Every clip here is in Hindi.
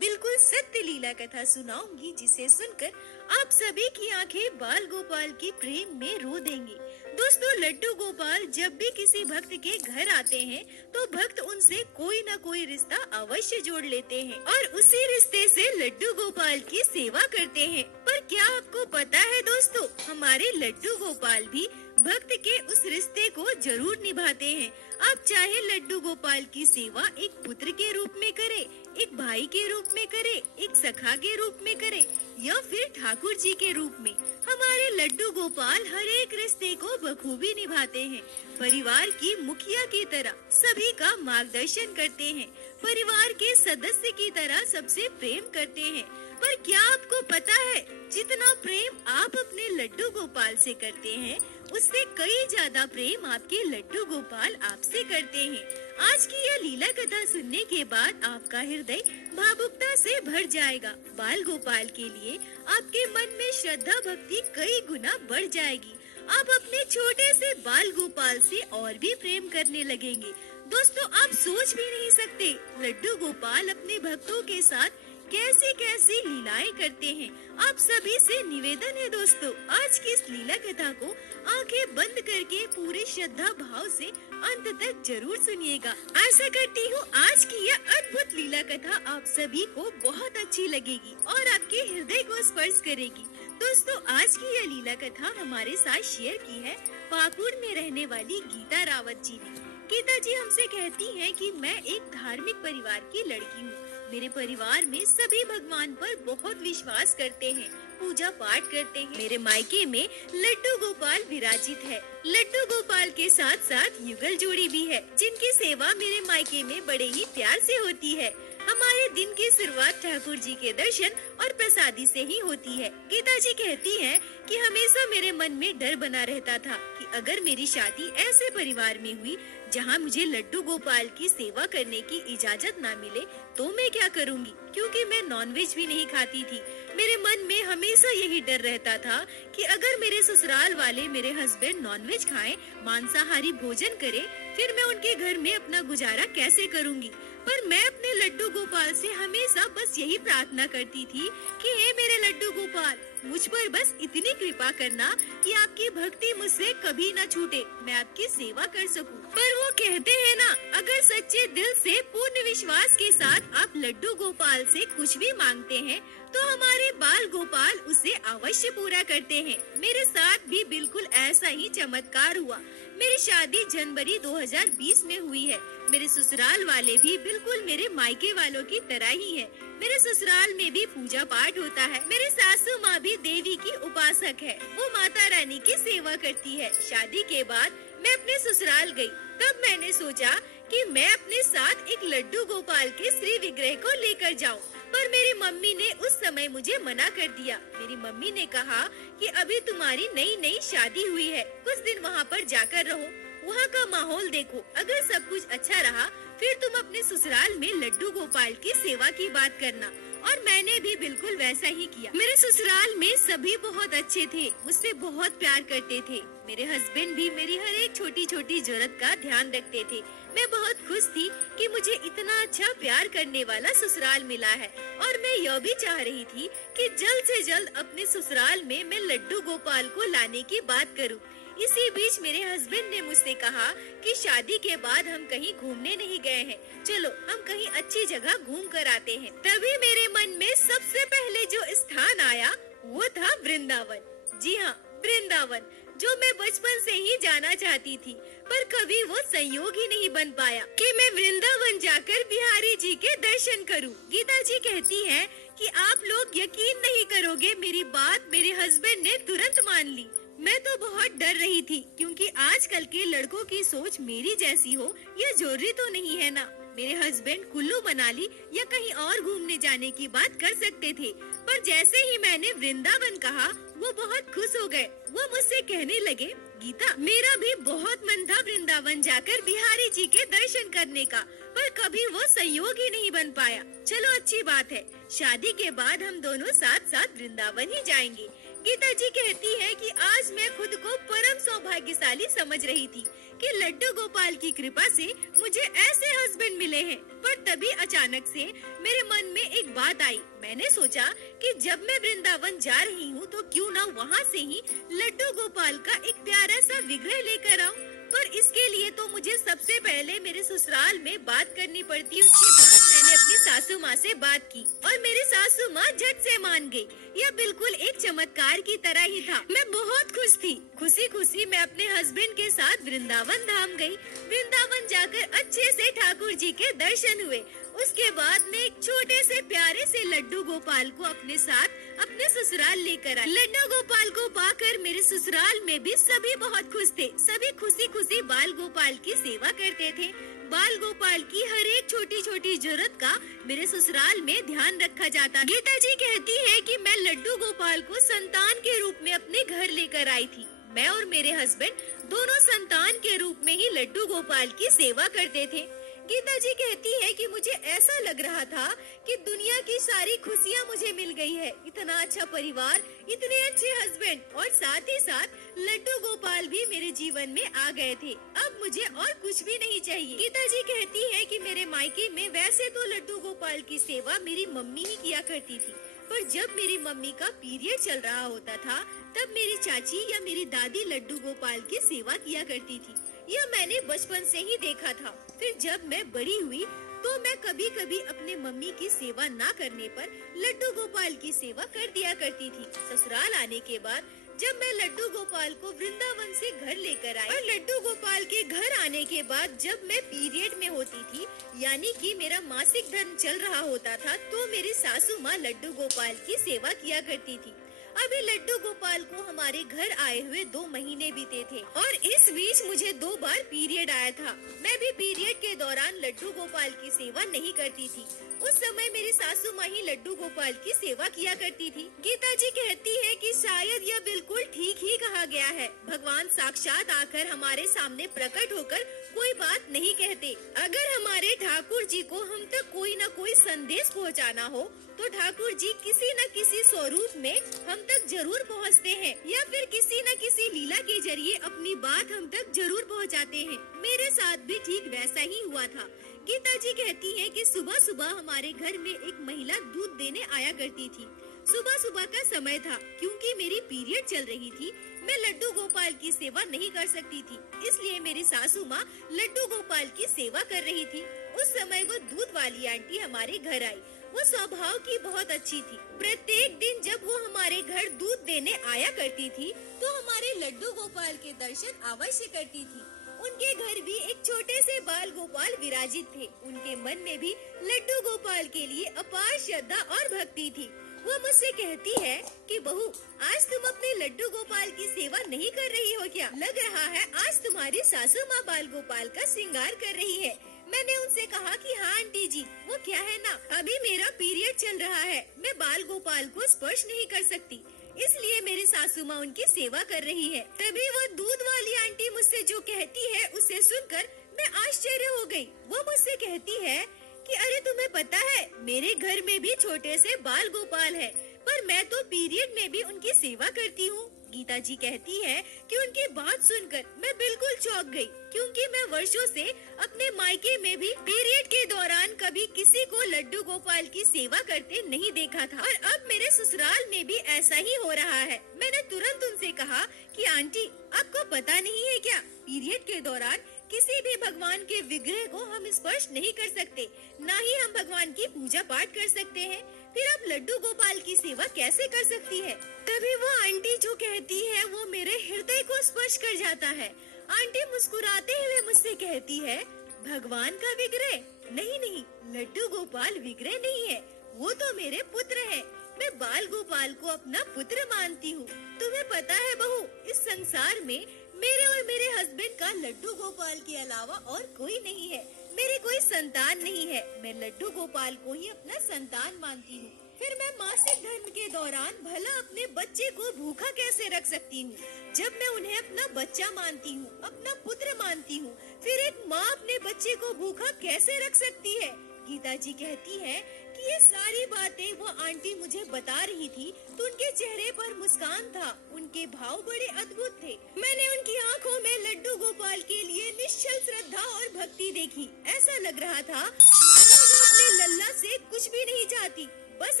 बिल्कुल सत्य लीला कथा सुनाऊंगी जिसे सुनकर आप सभी की आंखें बाल गोपाल की प्रेम में रो देंगी। दोस्तों, लड्डू गोपाल जब भी किसी भक्त के घर आते हैं तो भक्त उनसे कोई न कोई रिश्ता अवश्य जोड़ लेते हैं और उसी रिश्ते से लड्डू गोपाल की सेवा करते हैं। पर क्या आपको पता है दोस्तों, हमारे लड्डू गोपाल भी भक्त के उस रिश्ते को जरूर निभाते हैं। आप चाहे लड्डू गोपाल की सेवा एक पुत्र के रूप में करे, एक भाई के रूप में करे, एक सखा के रूप में करे या फिर ठाकुर जी के रूप में, हमारे लड्डू गोपाल हर एक रिश्ते को बखूबी निभाते हैं। परिवार की मुखिया की तरह सभी का मार्गदर्शन करते हैं, परिवार के सदस्य की तरह सबसे प्रेम करते हैं। पर क्या आपको पता है, जितना प्रेम आप अपने लड्डू गोपाल से करते हैं उससे कई ज्यादा प्रेम आपके लड्डू गोपाल आपसे करते हैं। आज की यह लीला कथा सुनने के बाद आपका हृदय भावुकता से भर जाएगा। बाल गोपाल के लिए आपके मन में श्रद्धा भक्ति कई गुना बढ़ जाएगी। आप अपने छोटे से बाल गोपाल से और भी प्रेम करने लगेंगे। दोस्तों, आप सोच भी नहीं सकते लड्डू गोपाल अपने भक्तों के साथ कैसी कैसी लीलाएं करते हैं। आप सभी से निवेदन है दोस्तों, आज की इस लीला कथा को आंखें बंद करके पूरे श्रद्धा भाव से अंत तक जरूर सुनिएगा। आशा करती हूँ आज की यह अद्भुत लीला कथा आप सभी को बहुत अच्छी लगेगी और आपके हृदय को स्पर्श करेगी। दोस्तों, आज की यह लीला कथा हमारे साथ शेयर की है पाकुड़ में रहने वाली गीता रावत जी ने। गीता जी हमसे कहती हैं कि मैं एक धार्मिक परिवार की लड़की हूँ। मेरे परिवार में सभी भगवान पर बहुत विश्वास करते हैं, पूजा पाठ करते हैं। मेरे मायके में लड्डू गोपाल विराजित है। लड्डू गोपाल के साथ साथ युगल जोड़ी भी है, जिनकी सेवा मेरे मायके में बड़े ही प्यार से होती है। हमारे दिन की शुरुआत ठाकुर जी के दर्शन और प्रसादी से ही होती है। गीता जी कहती हैं कि हमेशा मेरे मन में डर बना रहता था कि अगर मेरी शादी ऐसे परिवार में हुई जहां मुझे लड्डू गोपाल की सेवा करने की इजाजत ना मिले तो मैं क्या करूंगी, क्योंकि मैं नॉनवेज भी नहीं खाती थी। मेरे मन में हमेशा यही डर रहता था कि अगर मेरे ससुराल वाले मेरे हस्बैंड नॉनवेज खाएं, मांसाहारी भोजन करें, फिर मैं उनके घर में अपना गुजारा कैसे करूंगी। पर मैं अपने लड्डू गोपाल से हमेशा बस यही प्रार्थना करती थी कि हे मेरे लड्डू गोपाल, मुझ पर बस इतनी कृपा करना कि आपकी भक्ति मुझसे कभी न छूटे, मैं आपकी सेवा कर सकूं। पर वो कहते हैं ना, अगर सच्चे दिल से पूर्ण विश्वास के साथ आप लड्डू गोपाल से कुछ भी मांगते हैं तो हमारे बाल गोपाल उसे अवश्य पूरा करते हैं। मेरे साथ भी बिल्कुल ऐसा ही चमत्कार हुआ। मेरी शादी जनवरी 2020 में हुई है। मेरे ससुराल वाले भी बिल्कुल मेरे मायके वालों की तरह ही है। मेरे ससुराल में भी पूजा पाठ होता है। मेरे सासू माँ भी देवी की उपासक है, वो माता रानी की सेवा करती है। शादी के बाद मैं अपने ससुराल गई, तब मैंने सोचा कि मैं अपने साथ एक लड्डू गोपाल के श्री विग्रह को लेकर जाऊं, पर मेरी मम्मी ने उस समय मुझे मना कर दिया। मेरी मम्मी ने कहा कि अभी तुम्हारी नई नई शादी हुई है, कुछ दिन वहाँ पर जाकर रहो, वहाँ का माहौल देखो, अगर सब कुछ अच्छा रहा फिर तुम अपने ससुराल में लड्डू गोपाल की सेवा की बात करना। और मैंने भी बिल्कुल वैसा ही किया। मेरे ससुराल में सभी बहुत अच्छे थे, मुझसे बहुत प्यार करते थे। मेरे हस्बैंड भी मेरी हर एक छोटी छोटी जरूरत का ध्यान रखते थे। मैं बहुत खुश थी कि मुझे इतना अच्छा प्यार करने वाला ससुराल मिला है और मैं यह भी चाह रही थी कि जल्द से जल्द अपने ससुराल में मैं लड्डू गोपाल को लाने की बात करूं। इसी बीच मेरे हस्बैंड ने मुझसे कहा कि शादी के बाद हम कहीं घूमने नहीं गए हैं, चलो हम कहीं अच्छी जगह घूम कर आते हैं। तभी मेरे मन में सबसे पहले जो स्थान आया वो था वृंदावन। जी हाँ, वृंदावन, जो मैं बचपन से ही जाना चाहती थी, पर कभी वो संयोग ही नहीं बन पाया कि मैं वृंदावन जाकर बिहारी जी के दर्शन करूं। गीता जी कहती हैं कि आप लोग यकीन नहीं करोगे, मेरी बात मेरे हस्बैंड ने तुरंत मान ली। मैं तो बहुत डर रही थी, क्योंकि आजकल के लड़कों की सोच मेरी जैसी हो यह जरूरी तो नहीं है ना। मेरे हस्बैंड कुल्लू मनाली या कहीं और घूमने जाने की बात कर सकते थे, पर जैसे ही मैंने वृंदावन कहा वो बहुत खुश हो गए। वो मुझसे कहने लगे, गीता, मेरा भी बहुत मन था वृंदावन जाकर बिहारी जी के दर्शन करने का, पर कभी वो संयोग ही नहीं बन पाया। चलो अच्छी बात है, शादी के बाद हम दोनों साथ साथ वृंदावन ही जाएंगे। गीता जी कहती है कि आज मैं खुद को परम सौभाग्यशाली समझ रही थी कि लड्डू गोपाल की कृपा से मुझे ऐसे हस्बैंड मिले हैं। पर तभी अचानक से मेरे मन में एक बात आई। मैंने सोचा कि जब मैं वृंदावन जा रही हूँ तो क्यों ना वहाँ से ही लड्डू गोपाल का एक प्यारा सा विग्रह लेकर आऊँ। पर इसके लिए तो मुझे सबसे पहले मेरे ससुराल में बात करनी पड़ती। उसके बाद मैंने अपनी सासू माँ से बात की और मेरी सासू माँ झट से मान गई। यह बिल्कुल एक चमत्कार की तरह ही था। मैं बहुत खुश थी। खुशी खुशी मैं अपने हस्बैंड के साथ वृंदावन धाम गई। वृंदावन जाकर अच्छे से ठाकुर जी के दर्शन हुए। उसके बाद मैं एक छोटे से प्यारे से लड्डू गोपाल को अपने साथ अपने ससुराल लेकर आई। लड्डू गोपाल को पाकर मेरे ससुराल में भी सभी बहुत खुश थे। सभी खुशी खुशी बाल गोपाल की सेवा करते थे। बाल गोपाल की हर एक छोटी छोटी जरूरत का मेरे ससुराल में ध्यान रखा जाता। गीता जी कहती है कि मैं लड्डू गोपाल को संतान के रूप में अपने घर लेकर आई थी। मैं और मेरे हस्बैंड दोनों संतान के रूप में ही लड्डू गोपाल की सेवा करते थे। गीता जी कहती है कि मुझे ऐसा लग रहा था कि दुनिया की सारी खुशियाँ मुझे मिल गई है। इतना अच्छा परिवार, इतने अच्छे हस्बैंड और साथ ही साथ लड्डू गोपाल भी मेरे जीवन में आ गए थे। अब मुझे और कुछ भी नहीं चाहिए। गीता जी कहती है कि मेरे मायके में वैसे तो लड्डू गोपाल की सेवा मेरी मम्मी ही किया करती थी, पर जब मेरी मम्मी का पीरियड चल रहा होता था तब मेरी चाची या मेरी दादी लड्डू गोपाल की सेवा किया करती थी। यह मैंने बचपन से ही देखा था। फिर जब मैं बड़ी हुई तो मैं कभी कभी अपने मम्मी की सेवा ना करने पर लड्डू गोपाल की सेवा कर दिया करती थी। ससुराल आने के बाद जब मैं लड्डू गोपाल को वृंदावन से घर लेकर आई और लड्डू गोपाल के घर आने के बाद जब मैं पीरियड में होती थी, यानी कि मेरा मासिक धर्म चल रहा होता था, तो मेरी सासू माँ लड्डू गोपाल की सेवा किया करती थी। अभी लड्डू गोपाल को हमारे घर आए हुए 2 महीने बीते थे और इस बीच मुझे 2 बार पीरियड आया था। मैं भी पीरियड के दौरान लड्डू गोपाल की सेवा नहीं करती थी। उस समय मेरी सासू माँ ही लड्डू गोपाल की सेवा किया करती थी। गीता जी कहती है कि शायद यह बिल्कुल ठीक ही कहा गया है। भगवान साक्षात आकर हमारे सामने प्रकट होकर कोई बात नहीं कहते। अगर हमारे ठाकुर जी को हम तक कोई न कोई संदेश पहुँचाना हो तो ठाकुर जी किसी न किसी स्वरूप में हम तक जरूर पहुँचते हैं या फिर किसी न किसी लीला के जरिए अपनी बात हम तक जरूर पहुँचाते हैं। मेरे साथ भी ठीक वैसा ही हुआ था। गीता जी कहती है कि सुबह सुबह हमारे घर में एक महिला दूध देने आया करती थी। सुबह सुबह का समय था। क्योंकि मेरी पीरियड चल रही थी, मैं लड्डू गोपाल की सेवा नहीं कर सकती थी, इसलिए मेरी सासू माँ लड्डू गोपाल की सेवा कर रही थी। उस समय वो दूध वाली आंटी हमारे घर आई। वो स्वभाव की बहुत अच्छी थी। प्रत्येक दिन जब वो हमारे घर दूध देने आया करती थी तो हमारे लड्डू गोपाल के दर्शन अवश्य करती थी। उनके घर भी एक छोटे से बाल गोपाल विराजित थे। उनके मन में भी लड्डू गोपाल के लिए अपार श्रद्धा और भक्ति थी। वो मुझसे कहती है कि बहू, आज तुम अपने लड्डू गोपाल की सेवा नहीं कर रही हो क्या? लग रहा है आज तुम्हारी सासू माँ बाल गोपाल का श्रृंगार कर रही है। मैंने उनसे कहा कि हाँ आंटी जी, वो क्या है ना, अभी मेरा पीरियड चल रहा है, मैं बाल गोपाल को स्पर्श नहीं कर सकती, इसलिए मेरी सासू माँ उनकी सेवा कर रही है। तभी वो दूध वाली आंटी मुझसे जो कहती है उसे सुनकर मैं आश्चर्य हो गई। वो मुझसे कहती है कि अरे तुम्हें पता है मेरे घर में भी छोटे से बाल गोपाल है, पर मैं तो पीरियड में भी उनकी सेवा करती हूँ। गीता जी कहती है कि उनकी बात सुनकर मैं बिल्कुल चौंक गई, क्योंकि मैं वर्षों से अपने मायके में भी पीरियड के दौरान कभी किसी को लड्डू गोपाल की सेवा करते नहीं देखा था और अब मेरे ससुराल में भी ऐसा ही हो रहा है। मैंने तुरंत उनसे कहा कि आंटी, आपको पता नहीं है क्या, पीरियड के दौरान किसी भी भगवान के विग्रह को हम स्पर्श नहीं कर सकते, न ही हम भगवान की पूजा पाठ कर सकते हैं, फिर अब लड्डू गोपाल की सेवा कैसे कर सकती है? तभी वो आंटी जो कहती है वो मेरे हृदय को स्पर्श कर जाता है। आंटी मुस्कुराते हुए मुझसे कहती है, भगवान का विग्रह? नहीं नहीं, लड्डू गोपाल विग्रह नहीं है, वो तो मेरे पुत्र है। मैं बाल गोपाल को अपना पुत्र मानती हूँ। तुम्हें पता है बहू, इस संसार में मेरे और मेरे हस्बैंड का लड्डू गोपाल के अलावा और कोई नहीं है। मेरे कोई संतान नहीं है, मैं लड्डू गोपाल को ही अपना संतान मानती हूँ। फिर मैं मासिक धर्म के दौरान भला अपने बच्चे को भूखा कैसे रख सकती हूँ, जब मैं उन्हें अपना बच्चा मानती हूँ, अपना पुत्र मानती हूँ। फिर एक माँ अपने बच्चे को भूखा कैसे रख सकती है? गीता जी कहती है कि ये सारी बातें वो आंटी मुझे बता रही थी तो उनके चेहरे पर मुस्कान था, उनके भाव बड़े अद्भुत थे। मैंने उनकी आंखों में लड्डू गोपाल के लिए निश्चल श्रद्धा और भक्ति देखी। ऐसा लग रहा था मानो वो अपने लल्ला से कुछ भी नहीं चाहती, बस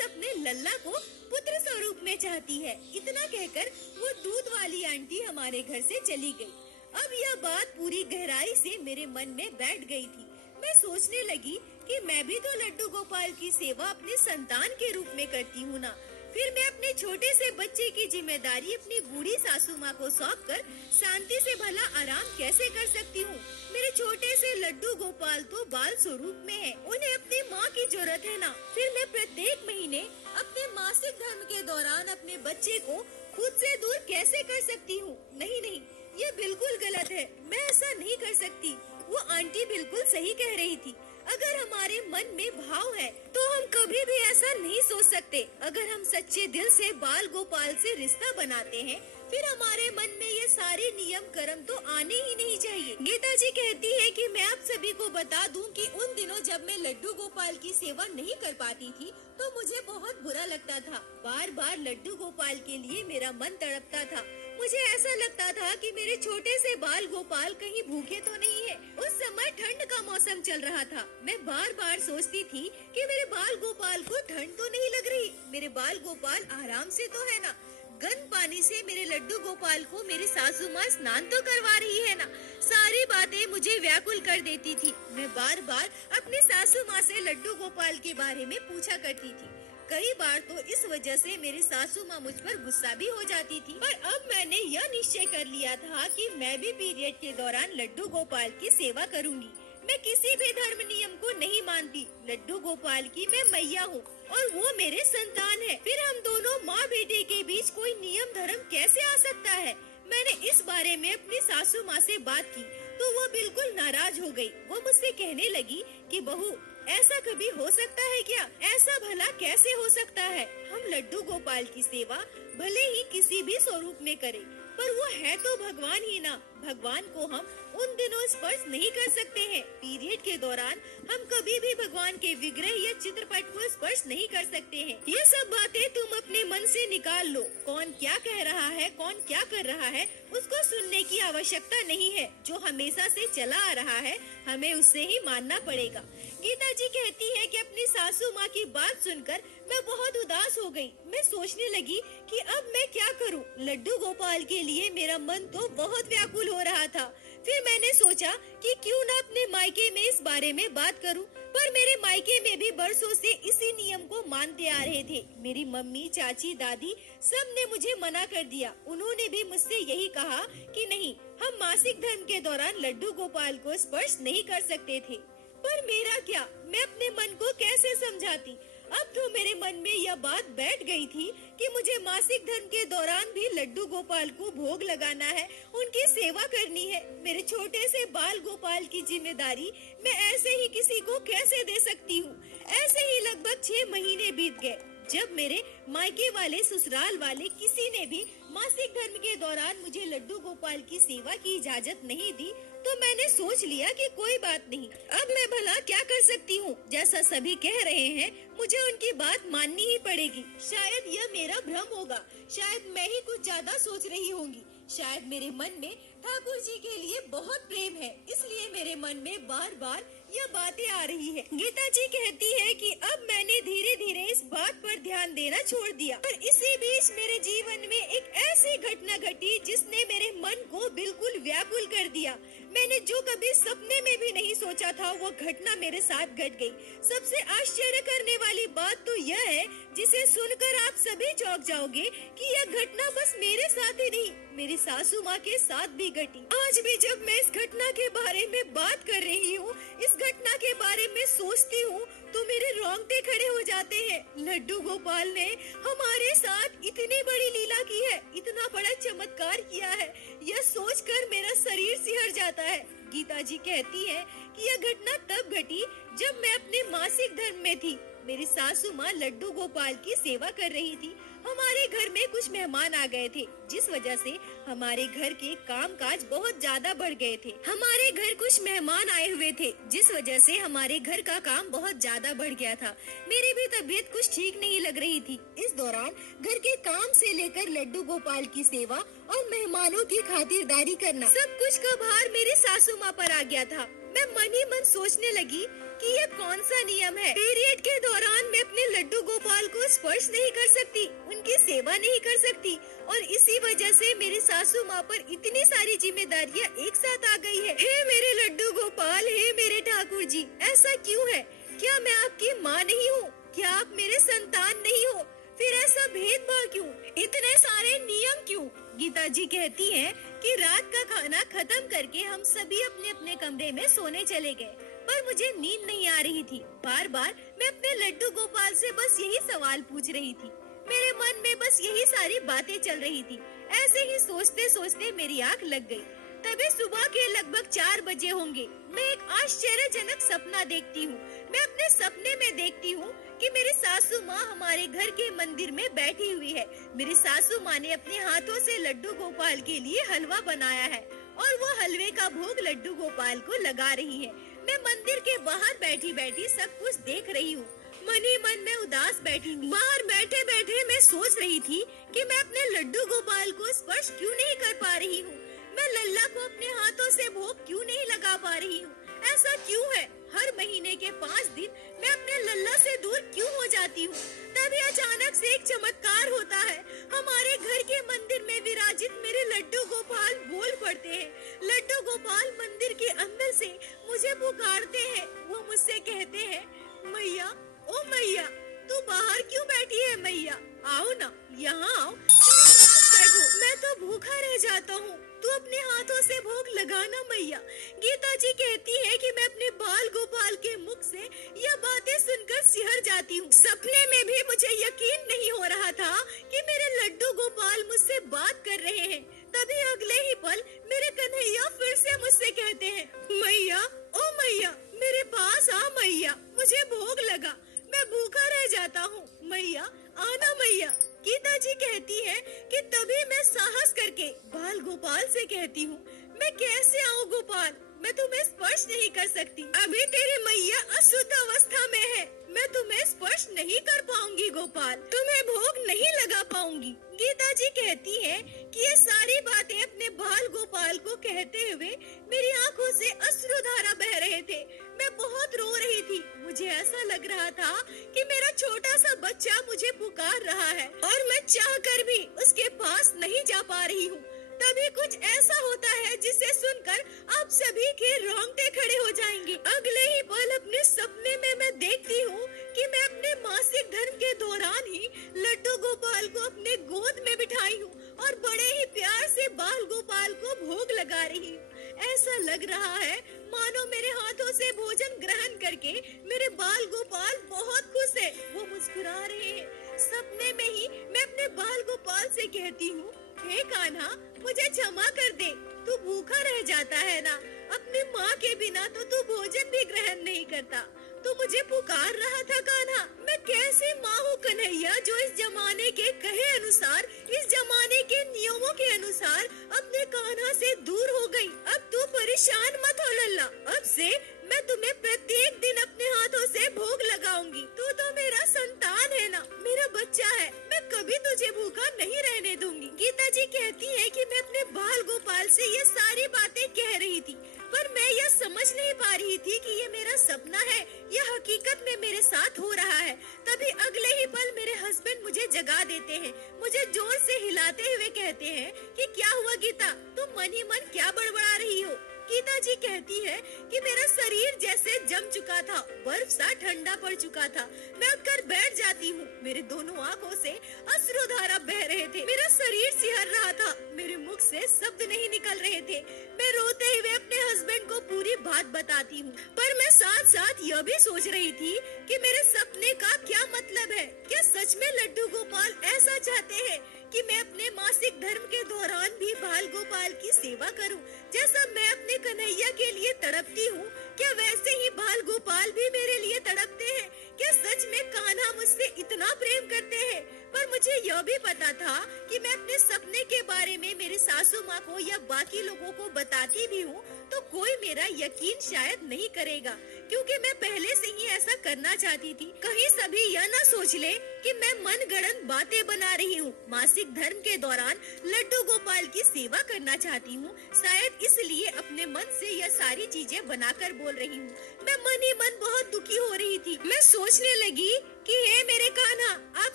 अपने लल्ला को पुत्र स्वरूप में चाहती है। इतना कहकर वो दूध वाली आंटी हमारे घर से चली गई। अब यह बात पूरी गहराई से मेरे मन में बैठ गई थी। मैं सोचने लगी कि मैं भी तो लड्डू गोपाल की सेवा अपने संतान के रूप में करती हूँ ना। फिर मैं अपने छोटे से बच्चे की जिम्मेदारी अपनी बूढ़ी सासू माँ को सौंपकर शांति से भला आराम कैसे कर सकती हूँ। मेरे छोटे से लड्डू गोपाल तो बाल स्वरूप में है, उन्हें अपनी माँ की जरूरत है ना। फिर मैं प्रत्येक महीने अपने मासिक धर्म के दौरान अपने बच्चे को खुद से दूर कैसे कर सकती हूँ? नहीं नहीं, ये बिल्कुल गलत है, मैं ऐसा नहीं कर सकती। वो आंटी बिल्कुल सही कह रही थी। अगर हमारे मन में भाव है तो हम कभी भी ऐसा नहीं सोच सकते। अगर हम सच्चे दिल से बाल गोपाल से रिश्ता बनाते हैं, फिर हमारे मन में ये सारे नियम कर्म तो आने ही नहीं चाहिए। गीता जी कहती है कि मैं आप सभी को बता दूं कि उन दिनों जब मैं लड्डू गोपाल की सेवा नहीं कर पाती थी तो मुझे बहुत बुरा लगता था। बार बार लड्डू गोपाल के लिए मेरा मन तड़पता था। मुझे ऐसा लगता था कि मेरे छोटे से बाल गोपाल कहीं भूखे तो नहीं है। उस समय ठंड का मौसम चल रहा था। मैं बार बार सोचती थी कि मेरे बाल गोपाल को ठंड तो नहीं लग रही, मेरे बाल गोपाल आराम से तो है ना। गर्म पानी से मेरे लड्डू गोपाल को मेरी सासू माँ स्नान तो करवा रही है ना। सारी बातें मुझे व्याकुल कर देती थी। मैं बार बार अपनी सासू माँ से लड्डू गोपाल के बारे में पूछा करती थी। कई बार तो इस वजह से मेरी सासू माँ मुझ पर गुस्सा भी हो जाती थी। पर अब मैंने यह निश्चय कर लिया था कि मैं भी पीरियड के दौरान लड्डू गोपाल की सेवा करूंगी। मैं किसी भी धर्म नियम को नहीं मानती। लड्डू गोपाल की मैं मैया हूँ और वो मेरे संतान है। फिर हम दोनों माँ बेटे के बीच कोई नियम धर्म कैसे आ सकता है? मैंने इस बारे में अपनी सासू माँ से बात की तो वो बिल्कुल नाराज हो गई। वो मुझसे कहने लगी कि बहू, ऐसा कभी हो सकता है क्या? ऐसा भला कैसे हो सकता है? हम लड्डू गोपाल की सेवा भले ही किसी भी स्वरूप में करें, पर वो है तो भगवान ही ना। भगवान को हम उन दिनों स्पर्श नहीं कर सकते हैं। पीरियड के दौरान हम कभी भी भगवान के विग्रह या चित्रपट को स्पर्श नहीं कर सकते हैं। ये सब बातें तुम अपने मन से निकाल लो। कौन क्या कह रहा है, कौन क्या कर रहा है, उसको सुनने की आवश्यकता नहीं है। जो हमेशा से चला आ रहा है, हमें उससे ही मानना पड़ेगा। गीता जी कहती है कि अपनी सासू माँ की बात सुनकर मैं बहुत उदास हो गई। मैं सोचने लगी कि अब मैं क्या करूं? लड्डू गोपाल के लिए मेरा मन तो बहुत व्याकुल हो रहा था। फिर मैंने सोचा कि क्यों न अपने मायके में इस बारे में बात करूं। पर मेरे मायके में भी बरसों से इसी नियम को मानते आ रहे थे। मेरी मम्मी, चाची, दादी सब ने मुझे मना कर दिया। उन्होंने भी मुझसे यही कहा कि नहीं, हम मासिक धर्म के दौरान लड्डू गोपाल को स्पर्श नहीं कर सकते थे। पर मेरा क्या, मैं अपने मन को कैसे समझाती? अब तो मेरे मन में यह बात बैठ गई थी कि मुझे मासिक धर्म के दौरान भी लड्डू गोपाल को भोग लगाना है, उनकी सेवा करनी है। मेरे छोटे से बाल गोपाल की जिम्मेदारी मैं ऐसे ही किसी को कैसे दे सकती हूँ? ऐसे ही लगभग 6 महीने बीत गए। जब मेरे मायके वाले, ससुराल वाले किसी ने भी मासिक धर्म के दौरान मुझे लड्डू गोपाल की सेवा की इजाजत नहीं दी, तो मैंने सोच लिया कि कोई बात नहीं, अब मैं भला क्या कर सकती हूँ। जैसा सभी कह रहे हैं, मुझे उनकी बात माननी ही पड़ेगी। शायद यह मेरा भ्रम होगा, शायद मैं ही कुछ ज्यादा सोच रही होंगी। शायद मेरे मन में ठाकुर जी के लिए बहुत प्रेम है, इसलिए मेरे मन में बार बार यह बातें आ रही है। गीता जी कहती है कि अब मैंने धीरे धीरे इस बात पर ध्यान देना छोड़ दिया। पर इसी बीच मेरे जीवन में एक ऐसी घटना घटी जिसने मेरे मन को बिल्कुल व्याकुल कर दिया। मैंने जो कभी सपने में भी नहीं सोचा था, वो घटना मेरे साथ घट गई। सबसे आश्चर्य करने वाली बात तो यह है, जिसे सुनकर आप सभी चौंक जाओगे, कि यह घटना बस मेरे साथ ही नहीं, मेरी सासू माँ के साथ भी घटी। आज भी जब मैं इस घटना के बारे में बात कर रही हूँ, इस घटना के बारे में सोचती हूँ, तो मेरे रोंगटे खड़े हो जाते हैं। लड्डू गोपाल ने हमारे साथ इतनी बड़ी लीला की है, इतना बड़ा चमत्कार किया है, यह सोचकर मेरा शरीर सिहर जाता है। गीता जी कहती है कि यह घटना तब घटी जब मैं अपने मासिक धर्म में थी। मेरी सासू माँ लड्डू गोपाल की सेवा कर रही थी। हमारे घर में कुछ मेहमान आ गए थे, जिस वजह से हमारे घर के कामकाज बहुत ज्यादा बढ़ गए थे। हमारे घर कुछ मेहमान आए हुए थे, जिस वजह से हमारे घर का काम बहुत ज्यादा बढ़ गया था। मेरी भी तबीयत कुछ ठीक नहीं लग रही थी। इस दौरान घर के काम से लेकर लड्डू गोपाल की सेवा और मेहमानों की खातिरदारी करना, सब कुछ का भार मेरी सासू माँ पर आ गया था। मैं मन ही मन सोचने लगी कि ये कौन सा नियम है। पीरियड के दौरान मैं अपने लड्डू गोपाल को स्पर्श नहीं कर सकती, उनकी सेवा नहीं कर सकती, और इसी वजह से मेरी सासू माँ पर इतनी सारी जिम्मेदारियाँ एक साथ आ गई है। हे मेरे लड्डू गोपाल, हे मेरे ठाकुर जी, ऐसा क्यों है? क्या मैं आपकी माँ नहीं हूँ? क्या आप मेरे संतान नहीं हो? फिर ऐसा भेदभाव क्यों? इतने सारे नियम क्यों? गीता जी कहती हैं कि रात का खाना खत्म करके हम सभी अपने अपने कमरे में सोने चले गए, पर मुझे नींद नहीं आ रही थी। बार बार मैं अपने लड्डू गोपाल से बस यही सवाल पूछ रही थी। मेरे मन में बस यही सारी बातें चल रही थी। ऐसे ही सोचते सोचते मेरी आँख लग गई। तभी सुबह के लगभग 4 बजे होंगे। मैं एक आश्चर्यजनक सपना देखती हूँ। मैं अपने सपने में देखती हूँ कि मेरी सासू माँ हमारे घर के मंदिर में बैठी हुई है। मेरी सासू माँ ने अपने हाथों से लड्डू गोपाल के लिए हलवा बनाया है और वो हलवे का भोग लड्डू गोपाल को लगा रही है। मैं मंदिर के बाहर बैठी बैठी सब कुछ देख रही हूँ। मन ही मन में उदास बैठी हूँ। बाहर बैठे बैठे मैं सोच रही थी कि मैं अपने लड्डू गोपाल को स्पर्श क्यों नहीं कर पा रही हूँ। मैं लल्ला को अपने हाथों से भोग क्यों नहीं लगा पा रही हूँ। ऐसा क्यों है? हर महीने के 5 दिन मैं अपने लल्ला से दूर क्यों हो जाती हूँ। तभी अचानक से एक चमत्कार होता है। हमारे घर के मंदिर में विराजित मेरे लड्डू गोपाल बोल पड़ते हैं। लड्डू गोपाल मंदिर के अंदर से मुझे पुकारते हैं। वो मुझसे कहते हैं, मैया, ओ मैया, तू बाहर क्यों बैठी है? मैया, आओ ना, यहाँ आओ, मेरे पास बैठो। मैं तो भूखा रह जाता हूँ, तू अपने हाथों से भोग लगाना मैया। गीता जी कहती है कि मैं अपने बाल गोपाल के मुख से यह बातें सुनकर सिहर जाती हूँ। सपने में भी मुझे यकीन नहीं हो रहा था कि मेरे लड्डू गोपाल मुझसे बात कर रहे हैं। तभी अगले ही पल मेरे कन्हैया फिर से मुझसे कहते हैं, मैया, ओ मैया, मेरे पास आ मैया, मुझे भोग लगा, मैं भूखा रह जाता हूँ। मैया, आना मैया। गीता जी कहती है कि तभी मैं साहस करके बाल गोपाल से कहती हूँ, मैं कैसे आऊँ गोपाल, मैं तुम्हें स्पर्श नहीं कर सकती। अभी तेरी मैया अशुद्ध अवस्था में है, मैं तुम्हें स्पर्श नहीं कर पाऊंगी गोपाल, तुम्हें भोग नहीं लगा पाऊंगी। गीता जी कहती है कि ये सारी बातें अपने बाल गोपाल को कहते हुए मेरी आंखों से अश्रुधारा बह रहे थे। मैं बहुत रो रही थी। मुझे ऐसा लग रहा था कि मेरा छोटा सा बच्चा मुझे पुकार रहा है और मैं चाहकर भी उसके पास नहीं जा पा रही हूँ। तभी कुछ ऐसा होता है जिसे सुनकर आप सभी के रोंगटे खड़े हो जाएंगे। अगले ही पल अपने सपने में मैं देखती हूँ कि मैं अपने मासिक धर्म के दौरान ही लड्डू गोपाल को अपने गोद में बिठाई हूँ और बड़े ही प्यार से बाल गोपाल को भोग लगा रही हूँ। ऐसा लग रहा है मानो मेरे हाथों से भोजन ग्रहण करके मेरे बाल गोपाल बहुत खुश है, वो मुस्कुरा रहे हैं। सपने में ही मैं अपने बाल गोपाल से कहती हूँ, हे कान्हा, मुझे क्षमा कर दे, तू भूखा रह जाता है ना, अपनी माँ के बिना तो तू भोजन भी ग्रहण नहीं करता, तू मुझे पुकार रहा था कान्हा। मैं कैसी माँ हूँ कन्हैया जो इस जमाने के कहे अनुसार, इस जमाने के नियमों के अनुसार अपने कान्हा से दूर हो गई। अब तू परेशान मत हो लल्ला, अब से मैं तुम्हें प्रत्येक दिन अपने हाथों से भोग लगाऊंगी। तू तो मेरा संतान है ना, मेरा बच्चा है, मैं कभी तुझे भूखा नहीं रहने दूंगी। गीता जी कहती है कि मैं अपने बाल गोपाल से ये सारी बातें कह रही थी, पर मैं यह समझ नहीं पा रही थी कि ये मेरा सपना है या हकीकत में मेरे साथ हो रहा है। तभी अगले ही पल मेरे हस्बैंड मुझे जगा देते हैं, मुझे जोर से हिलाते हुए कहते हैं कि क्या हुआ गीता, तुम मन ही मन क्या बड़बड़ा रही हो। गीता जी कहती है कि मेरा शरीर जैसे जम चुका था, बर्फ सा ठंडा पड़ चुका था। मैं उठकर बैठ जाती हूँ, मेरे दोनों आँखों से अश्रुधारा बह रहे थे, मेरा शरीर सिहर रहा था, मेरे मुख से शब्द नहीं निकल रहे थे। मैं रोते हुए अपने हस्बैंड को पूरी बात बताती हूँ, पर मैं साथ साथ यह भी सोच रही थी कि मेरे सपने का क्या मतलब है। क्या सच में लड्डू गोपाल ऐसा चाहते हैं कि मैं अपने मासिक धर्म के दौरान भी बाल गोपाल की सेवा करूं, जैसा मैं अपने कन्हैया के लिए तड़पती हूं? क्या वैसे ही बाल गोपाल भी मेरे लिए तड़पते हैं? क्या सच में कान्हा मुझसे इतना प्रेम करते हैं? पर मुझे यह भी पता था कि मैं अपने सपने के बारे में मेरी सासू माँ को या बाकी लोगों को बताती भी हूँ तो कोई मेरा यकीन शायद नहीं करेगा, क्योंकि मैं पहले से ही ऐसा करना चाहती थी। कहीं सभी यह न सोच ले कि मैं मनगढ़ंत बातें बना रही हूँ। मासिक धर्म के दौरान लड्डू गोपाल की सेवा करना चाहती हूँ, शायद इसलिए अपने मन से यह सारी चीजें बनाकर बोल रही हूँ। मैं मन ही मन बहुत दुखी हो रही थी। मैं सोचने लगी कि हे मेरे कान्हा, आप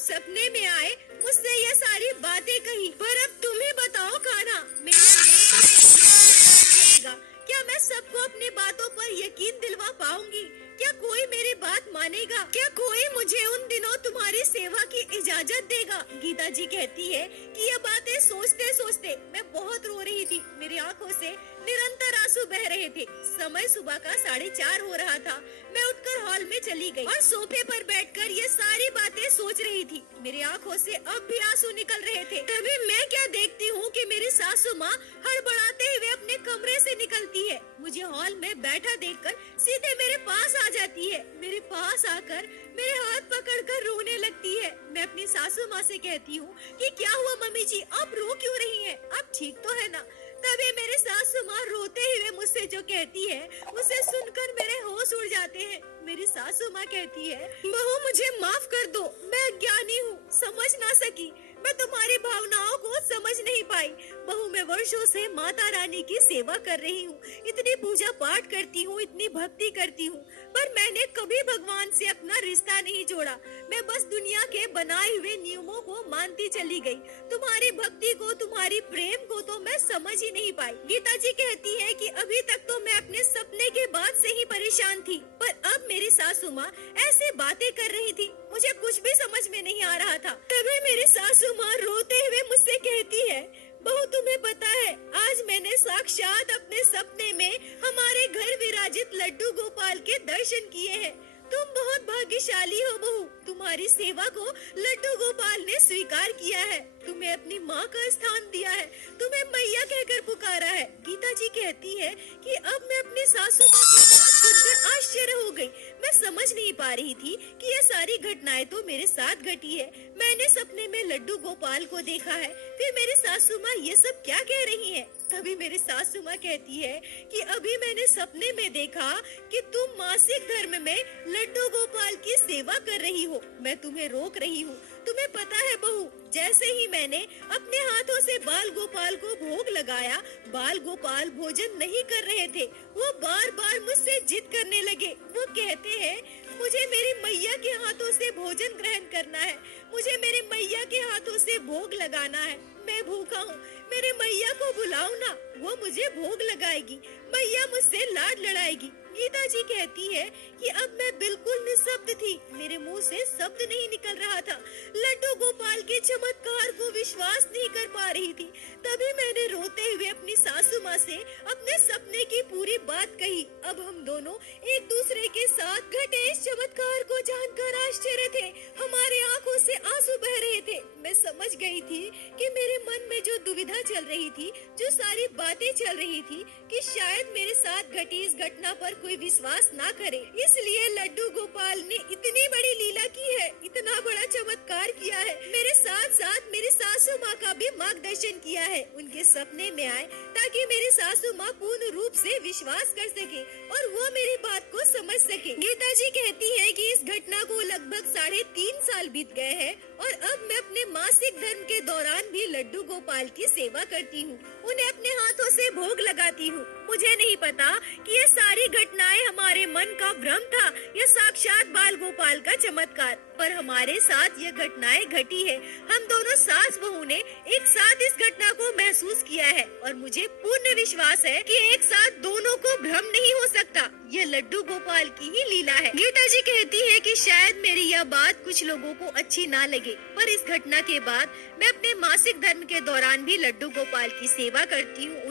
सपने में आए, मुझसे ये सारी बातें कही, पर अब तुम ही बताओ कान्हा, क्या मैं सबको अपनी बातों पर यकीन दिलवा पाऊंगी? क्या कोई मेरी बात मानेगा? क्या कोई मुझे उन दिनों तुम्हारी सेवा की इजाजत देगा? गीता जी कहती है कि ये बातें सोचते सोचते मैं बहुत रो रही थी। मेरी आंखों से निरंतर आंसू बह रहे थे। समय सुबह का 4:30 हो रहा था। मैं उठकर हॉल में चली गई और सोफे पर बैठकर ये सारी बातें सोच रही थी। मेरी आंखों से अब भी आंसू निकल रहे थे। तभी मैं क्या देखती हूँ कि मेरी सासू माँ हड़बड़ाते हुए अपने कमरे से निकलती है। मुझे हॉल में बैठा देखकर सीधे मेरे पास आ जाती है। मेरे पास आकर मेरे हाथ पकड़कर रोने लगती है। मैं अपनी सासू माँ से कहती हूँ कि क्या हुआ मम्मी जी, आप रो क्यों रही हैं? आप ठीक तो है ना? तभी मेरी सासू माँ रोते हुए मुझसे जो कहती है, उसे सुनकर मेरे होश उड़ जाते हैं। मेरी सासू माँ कहती है, बहू मुझे माफ कर दो, मैं अज्ञानी हूँ, समझ ना सकी, मैं तुम्हारी भावनाओं को समझ नहीं पाई। बहू मैं वर्षों से माता रानी की सेवा कर रही हूँ, इतनी पूजा पाठ करती हूँ, इतनी भक्ति करती हूँ, पर मैंने कभी भगवान से अपना रिश्ता नहीं जोड़ा। मैं बस दुनिया के बनाए हुए नियमों को मानती चली गई। तुम्हारी भक्ति को, तुम्हारी प्रेम को तो मैं समझ ही नहीं पाई। गीता जी कहती है कि अभी तक तो मैं अपने सपने के बाद से ही परेशान थी, पर अब मेरी सासू माँ ऐसे बातें कर रही थी, मुझे कुछ भी समझ में नहीं आ रहा था। तभी मेरी सासू माँ रोते हुए मुझसे कहती है, बहू तुम्हें पता है, आज मैंने साक्षात अपने सपने में हमारे घर विराजित लड्डू गोपाल के दर्शन किए हैं। तुम बहुत भाग्यशाली हो बहू, तुम्हारी सेवा को लड्डू गोपाल ने स्वीकार किया है, तुम्हें अपनी माँ का स्थान दिया है, तुम्हें मैया कहकर पुकारा है। गीता जी कहती है कि अब मैं अपनी सासू माँ की बात सुनकर आश्चर्य हो गई। मैं समझ नहीं पा रही थी कि ये सारी घटनाएं तो मेरे साथ घटी है। मैंने सपने में लड्डू गोपाल को देखा है, फिर मेरी सासू माँ ये सब क्या कह रही है? तभी मेरी सासू माँ कहती है कि अभी मैंने सपने में देखा कि तुम मासिक धर्म में लड्डू गोपाल की सेवा कर रही हो, मैं तुम्हें रोक रही हूँ। तुम्हें पता है बहू, जैसे ही मैंने अपने हाथों से बाल गोपाल को भोग लगाया, बाल गोपाल भोजन नहीं कर रहे थे। वो बार बार मुझसे जिद करने लगे। वो कहते हैं, मुझे मेरी मैया के हाथों से भोजन ग्रहण करना है, मुझे मेरी मैया के हाथों से भोग लगाना है, मैं भूखा हूँ, मेरे मैया को बुलाओ ना, वो मुझे भोग लगाएगी, मैया मुझसे लाड लड़ाएगी। गीता जी कहती है कि अब मैं बिल्कुल निःशब्द थी, मेरे मुंह से शब्द नहीं निकल रहा था। लड्डू गोपाल के चमत्कार को विश्वास नहीं कर पा रही थी। तभी मैंने रोते हुए अपनी सासू माँ से अपने सपने की पूरी बात कही। अब हम दोनों एक दूसरे के साथ घटे इस चमत्कार को जानकर आश्चर्य थे। हमारे आंखों से आंसू बह रहे थे। मैं समझ गई थी कि मेरे मन में जो दुविधा चल रही थी, जो सारी बातें चल रही थी, कि शायद मेरे साथ घटी इस घटना पर कोई विश्वास ना करे, इसलिए लड्डू गोपाल ने इतनी बड़ी लीला की है, इतना बड़ा चमत्कार किया है। मेरे साथ साथ मेरी सासू माँ का भी मार्गदर्शन किया है। उनके सपने में आए ताकि मेरी सासू माँ पूर्ण रूप से विश्वास कर सके और वो मेरी बात को समझ सके। गीता जी कहती है कि इस घटना को लगभग 3.5 साल बीत गए हैं और अब मैं अपने मासिक धर्म के दौरान भी लड्डू गोपाल की सेवा करती हूँ, उन्हें अपने हाथों से भोग लगाती हूँ। मुझे नहीं पता कि ये सारी घटनाएं हमारे मन का भ्रम था या साक्षात बाल गोपाल का चमत्कार, पर हमारे साथ ये घटनाएं घटी है। हम दोनों सास बहू ने एक साथ इस घटना को महसूस किया है और मुझे पूर्ण विश्वास है कि एक साथ दोनों को भ्रम नहीं हो सकता। ये लड्डू गोपाल की ही लीला है। गीता जी कहती है कि शायद मेरी यह बात कुछ लोगों को अच्छी ना लगे, पर इस घटना के बाद मैं अपने मासिक धर्म के दौरान भी लड्डू गोपाल की सेवा करती हूँ।